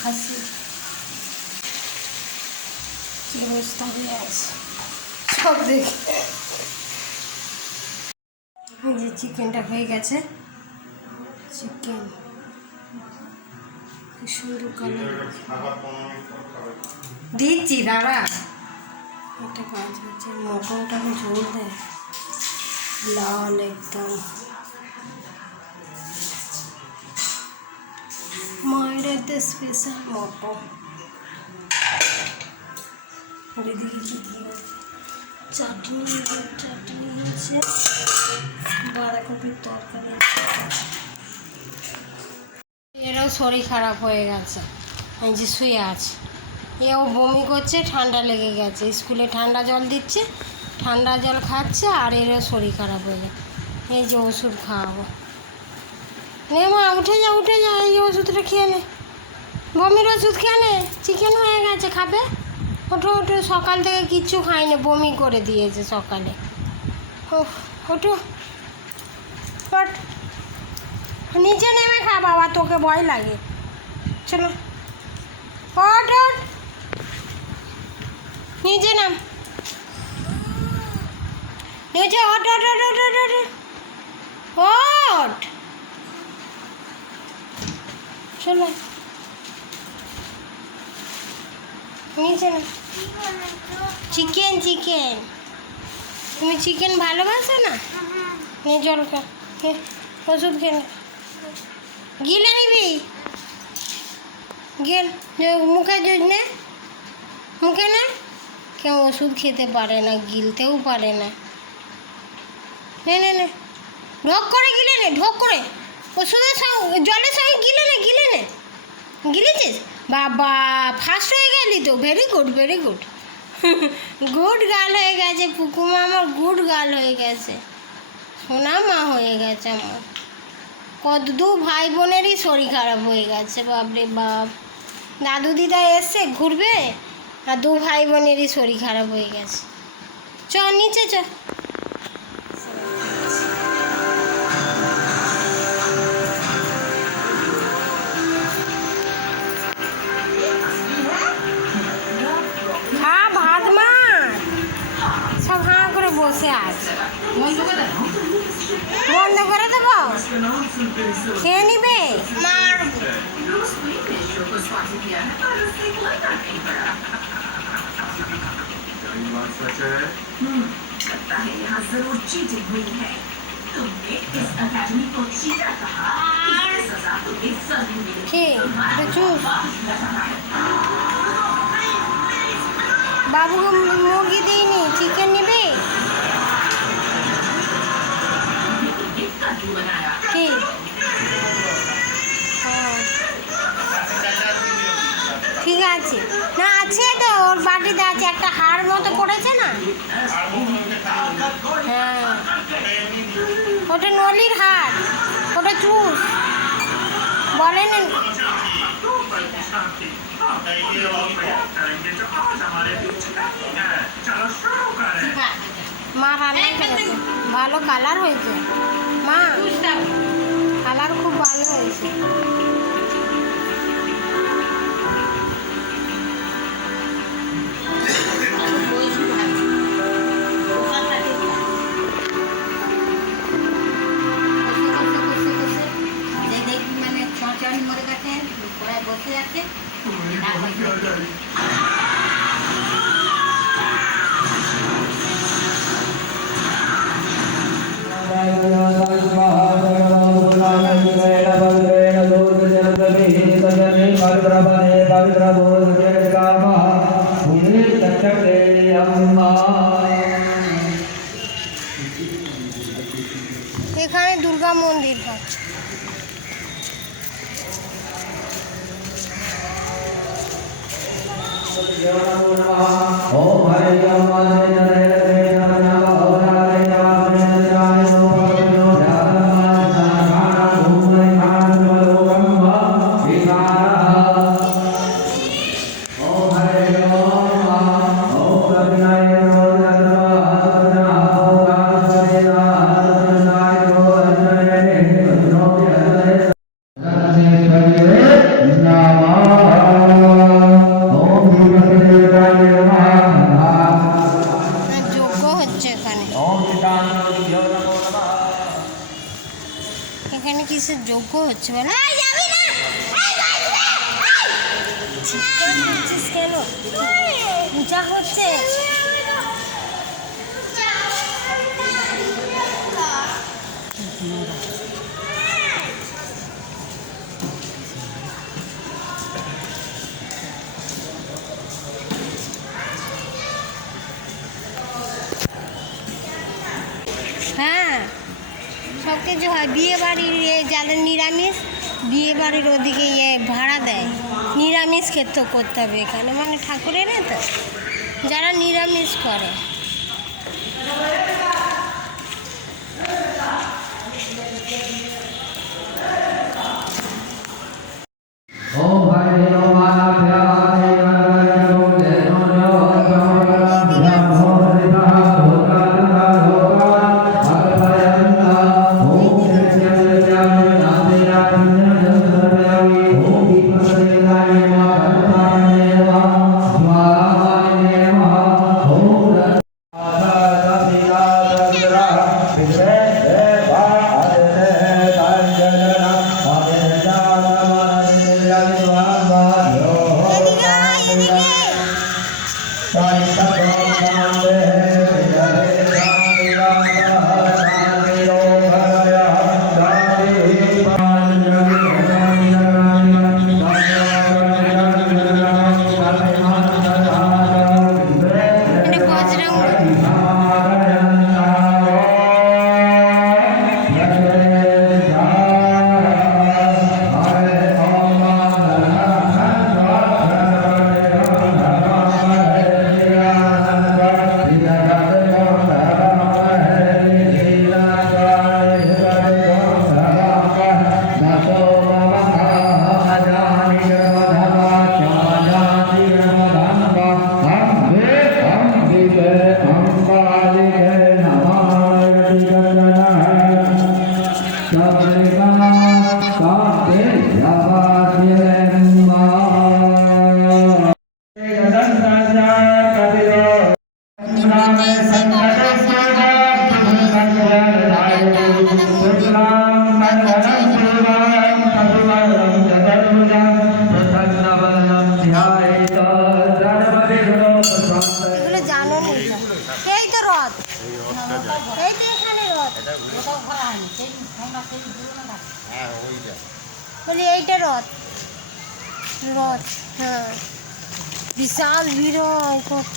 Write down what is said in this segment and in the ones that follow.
খাসি কি অবস্থা সব দেখে চিকেনটা হয়ে গেছে চিকেন সুন্দর কালার দিচ্ছি, দাঁড়া। একটা কাজ হচ্ছে মটনটা ঝোল দেয়। লাল একদম। একটা স্পেশাল মটন আর এদিকে কি কি? চাটনি চাটনি আছে বাঁধাকপির এরও শরীর খারাপ হয়ে গেছে। যে শুয়ে আছে। এও বমি করছে, ঠান্ডা লেগে গেছে। স্কুলে ঠান্ডা জল দিচ্ছে, ঠান্ডা জল খাচ্ছে, আর এরও শরীর খারাপ হয়ে গেছে। এই যে ওষুধ খাওয়াবো। নে মা, উঠে যা উঠে যা, এই ওষুধটা খেয়ে নে। বমির ওষুধ নে চিকেন হয়ে গেছে, খাবে? ওঠো ওঠো, সকাল থেকে কিচ্ছু খাইনি, বমি করে দিয়েছে সকালে। ওহ ওঠো। ওঠ। নিচে নেমে খা বাবা, তোকে ভয় লাগে। চলো। ওঠ ওঠ। নিচে নাম। নিচে ওঠ ওঠ ওঠ ওঠ ওঠ ওঠ। ওঠ। চলো। নিচে না চিকেন চিকেন তুমি চিকেন ভালোবাসো না? নিয়ে জল খা। ওষুধ খেলে। গিলে নিবি? গেল মুখে জুজ নে। মুখে না। কেউ ওষুধ খেতে পারে না, গিলতেও পারে না। নে নে নে। ঢোক করে গিলে নে, ঢোক করে। ওষুধের সঙ্গে জলের সঙ্গে গিলে নে গিলে নে। গিলেছিস? বাবা ফার্স্ট হয়ে গেলি তো? Very good very good good girl হয়ে গেছে, পুকুমা আমার গুড গাল হয়ে গেছে। সোনা মা হয়ে গেছে আমার। কত দু ভাই বোনেরই শরীর খারাপ হয়ে গেছে, বাপরে বাপ। দাদু দিদা এসছে, ঘুরবে? আর দু ভাই বোনেরই শরীর খারাপ হয়ে গেছে। চ, নিচে চ। করে বসে আছে বন্ধ করে দেবো খেয়ে নিবে মার लगता है यहाँ जरूर चीटिंग हुई है तुमने इस अकेडमी को चीटा कहा इसकी सजा तुम्हें जरूर मिलेगी কি এটা চুপ বাবুকে কি। ঠিক আছে। না আছে তো ওর বাটিতে আছে একটা হাড় মতো পড়েছে না? হ্যাঁ। ওটা নলির হাড় ওটা চুষ। বলেন? মা রান্না করেছে ভালো কালার হয়েছে। মা কালার খুব ভালো হয়েছে। এখানে দুর্গা মন্দির হয় ও ভাই এখানে কিসের যোগ্য হচ্ছে বলো? কেন? পূজা হচ্ছে। হ্যাঁ। সব কিছু হয়, বিয়ে বাড়ির যাদের নিরামিষ, বিয়ে বাড়ির ওদিকে ইয়ে ভাড়া দেয়। নিরামিষ ক্ষেত্র করতে হবে এখানে। মানে ঠাকুরের তো? যারা নিরামিষ করে। বলি, এইটা রথ। রথ হ্যাঁ। বিশাল ভিড় হয় কত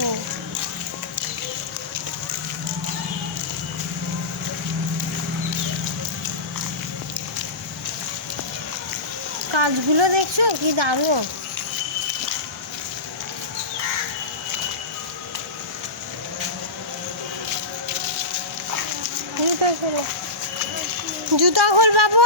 কাজগুলো দেখছ? কি দারুণ। জুতা খোলো বাবু।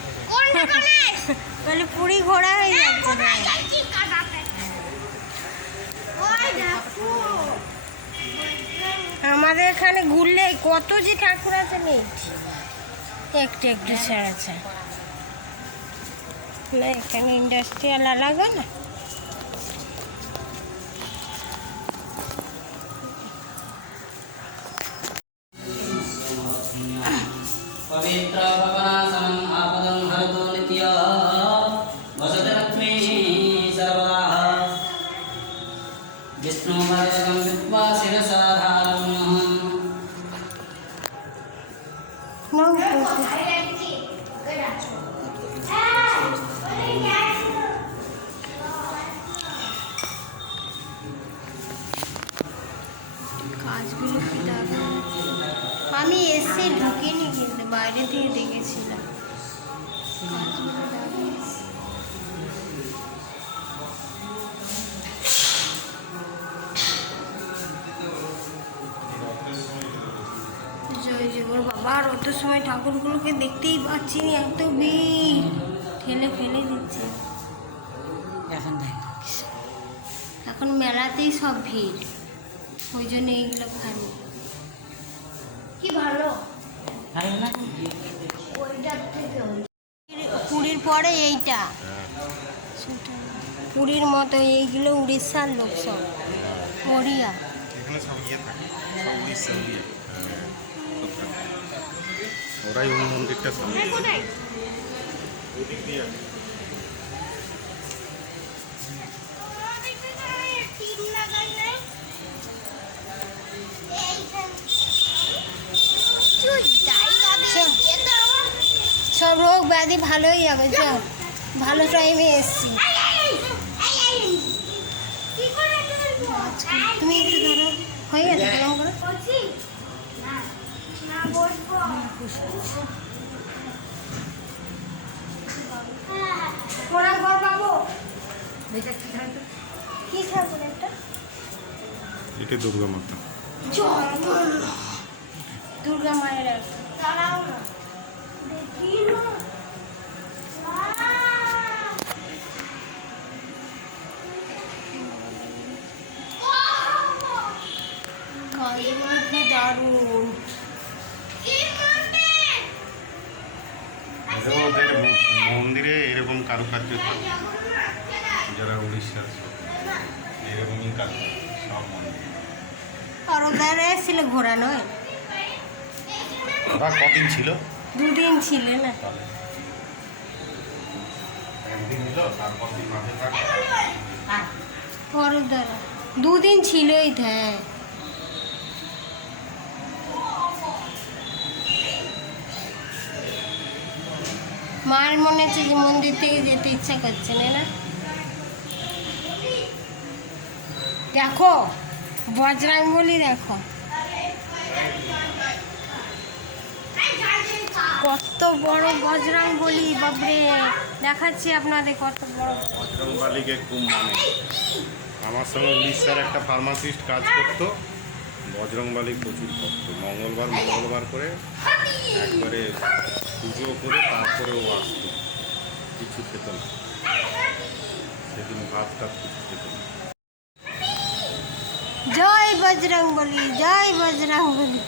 বলে পুরি ঘোরা হয়ে যাচ্ছে কোথায় যাচ্ছি? আমাদের এখানে ঘুরলে কত যে ঠাকুর আছে নেই একটু একটু ছেড়েছে ছাড়া না এখানে ইন্ডাস্ট্রিয়াল আলাদা না? विष्णुपदं कृत्वा शिरसाधारं কাজগুলো কি আমি এসে ঢুকিনি কিন্তু বাইরে থেকে দেখেছিলাম অত সময় ঠাকুরগুলোকে দেখতেই পাচ্ছি না এত ভিড়। ঠেলে ফেলে দিচ্ছে। এখন এখন মেলাতেই সব ভিড়। ওই জন্য এইগুলো খালি কি ভালো? ভালো না? ওইটার থেকে পুরীর পরে এইটা। পুরীর মতো এইগুলো উড়িষ্যার লোক সব। ওড়িয়া এখানে সব ইয়ে থাকে। সব উড়িষ্যা উড়িয়া ওরাই ওই মন্দিরটা সব রোগ ব্যাধি ভালোই হবে চল ভালো টাইমে এসছি কি করে তুলবো তুমি একটু ধরো হয়ে গেছে কেমন করে বলছি না না বসবো বাবু এটা কি হয় কি এটা? দুর্গা মাতা। দুর্গা মায়ের দাঁড়াও না। দেখি না। দারুণ। কারুকার্য যারা উড়িষ্যার এরকমই কারুকার্য সব মন্দির ওদের ঘোরা নয়। ওরা কদিন ছিল? দুদিন ছিলে না। দুদিন ছিলই হ্যাঁ। মার মনে হচ্ছে যে মন্দির থেকে যেতে ইচ্ছা করছে না? দেখো বজরাং বলি দেখো। কত বড় বজরাং বলি বাপরে! দেখাচ্ছি আপনাদের কত বড়। বজরং বালিকে খুব মানে। আমার সঙ্গে উড়িষ্যার একটা ফার্মাসিস্ট কাজ করতো। বজরং বালি প্রচুর ভক্ত। মঙ্গলবার মঙ্গলবার করে একবারে পুজো করে তারপরে ও আসতো। কিছু খেত না। সেদিন ভাত টাত কিছু খেত না। জয় বজরংবলী, জয় বজরং বলি